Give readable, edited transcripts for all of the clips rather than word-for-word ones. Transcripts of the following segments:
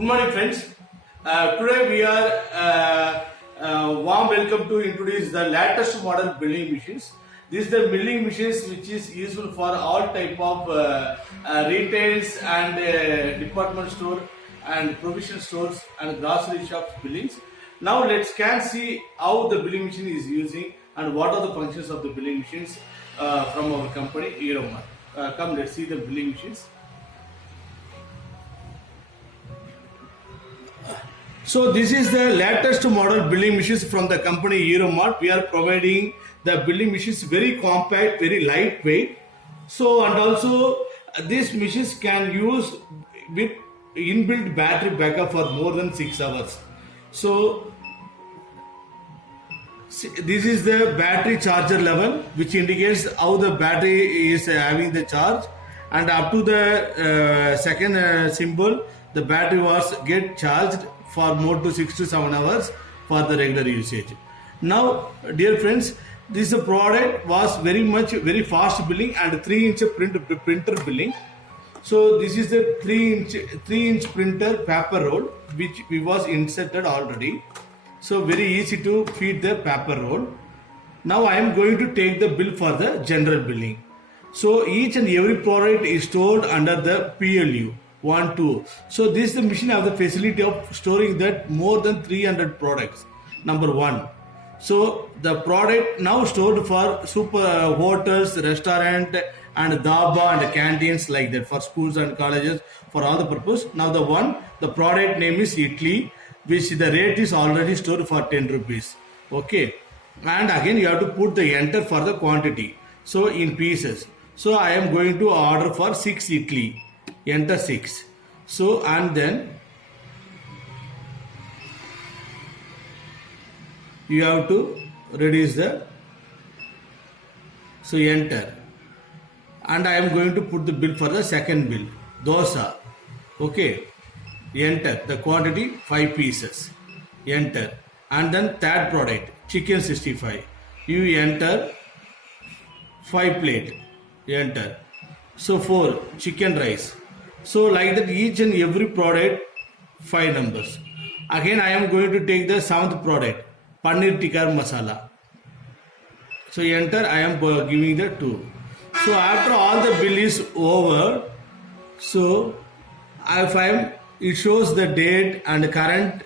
Good morning, friends. Today we are warm welcome to introduce the latest model milling machines. These are the milling machines which is useful for all type of retails and department store and provision stores and grocery shops billings. Now let's can see how the billing machine is using and what are the functions of the billing machines from our company Euromart. Come, let's see the billing machines. So this is the latest model billing machines from the company Euromart. We are providing the billing machines very compact, very lightweight. So and also these machines can use with inbuilt battery backup for more than 6 hours. So this is the battery charger level, which indicates how the battery is having the charge, and up to the second symbol, the battery was get charged for more to 6 to 7 hours for the regular usage. Now, dear friends, this product was very fast billing and 3-inch printer billing. So this is the 3-inch printer paper roll which we was inserted already. So very easy to feed the paper roll. Now I am going to take the bill for the general billing. So each and every product is stored under the PLU 1, 2. So this the machine have the facility of storing that more than 300 products. Number 1. So the product now stored for super hotels, restaurant and dhaba and canteens like that, for schools and colleges, for all the purpose. Now the product name is Italy, which the rate is already stored for 10 rupees. Okay, and again you have to put the enter for the quantity, so in pieces. So I am going to order for 6 Italy, enter 6. So and then you have to reduce the, so enter, and I am going to put the bill for the second bill, dosa. Okay, enter the quantity 5 pieces, enter, and then third product chicken 65, you enter 5 plate, enter. So 4 chicken rice. So like that each and every product 5 numbers. Again I am going to take the 7th product, paneer tikka masala. So enter, I am giving the 2. So after all the bill is over, so if I am, it shows the date and current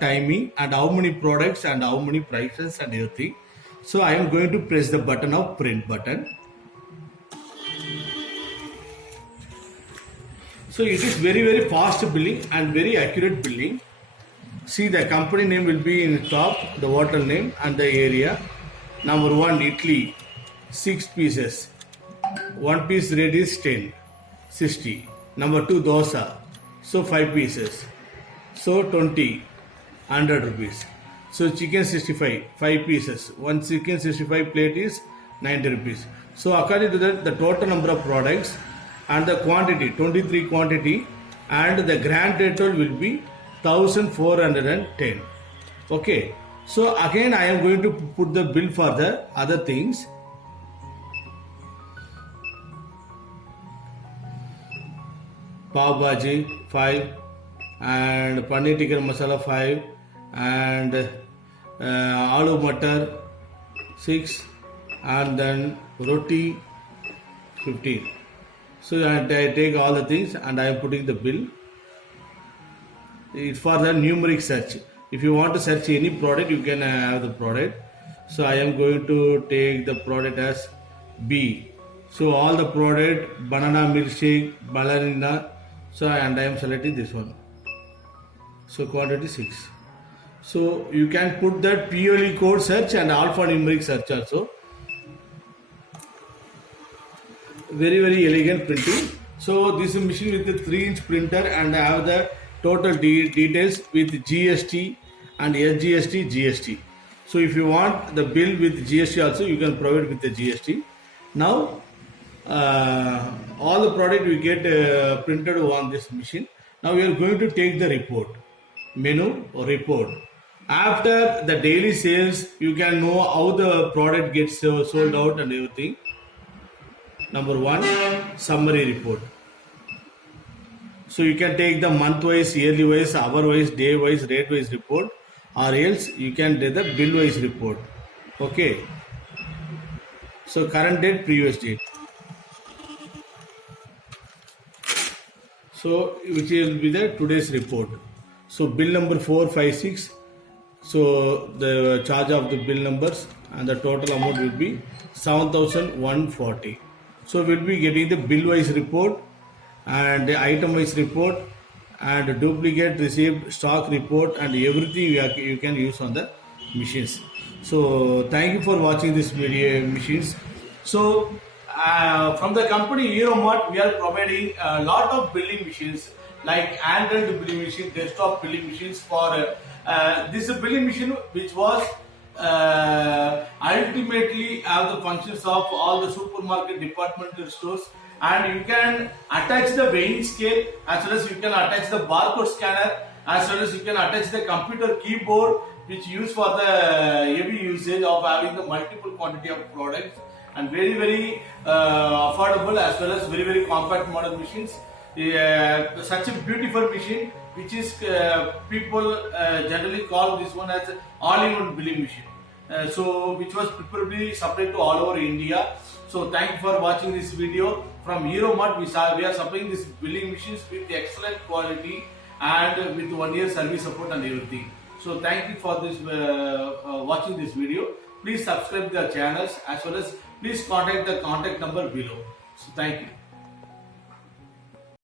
timing and how many products and how many prices and everything. So I am going to press the button of print button. So it is very fast billing and very accurate billing. See, the company name will be in top, the hotel name and the area. Number 1 Italy, 6 pieces, 1 piece rate is 10, 60. Number 2 dosa, so 5 pieces, so 20, 100 rupees. So chicken 65, 5 pieces, 1 chicken 65 plate is 90 rupees. So according to that, the total number of products and the quantity, 23 quantity, and the grand total will be 1410. Okay, so again I am going to put the bill for the other things. Pav bhaji 5, and paneer tikka masala 5, and aloo matar 6, and then roti 15. So I take all the things and I am putting the bill. It's for the numeric search. If you want to search any product, you can have the product. So I am going to take the product as B. So all the product, banana milkshake, ballerina. So and I am selecting this one. So quantity 6. So you can put that purely code search and alphanumeric search also. Very elegant printing. So this is a machine with a 3-inch printer and I have the total details with GST and SGST, GST. So if you want the bill with GST also, you can provide with the GST. Now all the product we get printed on this machine. Now we are going to take the report, menu or report. After the daily sales, you can know how the product gets sold out and everything. Number 1, summary report. So you can take the month wise, yearly wise, hour wise, day wise, rate wise report, or else you can do the bill wise report. Okay. So current date, previous date. So which will be the today's report. So bill number 456. So the charge of the bill numbers and the total amount will be 7,140. So we'll be getting the bill wise report and the item wise report and duplicate received stock report and everything you can use on the machines. So thank you for watching this video machines. So from the company Euromart, we are providing a lot of billing machines like Android billing machine, desktop billing machines for this billing machine which was ultimately have the functions of all the supermarket departmental stores, and you can attach the weighing scale as well as you can attach the barcode scanner as well as you can attach the computer keyboard which used for the heavy usage of having the multiple quantity of products, and very affordable as well as very compact model machines. Such a beautiful machine which is people generally call this one as all-in-one billing machine. So which was preferably supplied to all over India. So thank you for watching this video. From Euromart we are supplying these billing machines with excellent quality and with 1 year service support and everything. So thank you for this watching this video. Please subscribe the channels as well as please contact the contact number below. So thank you.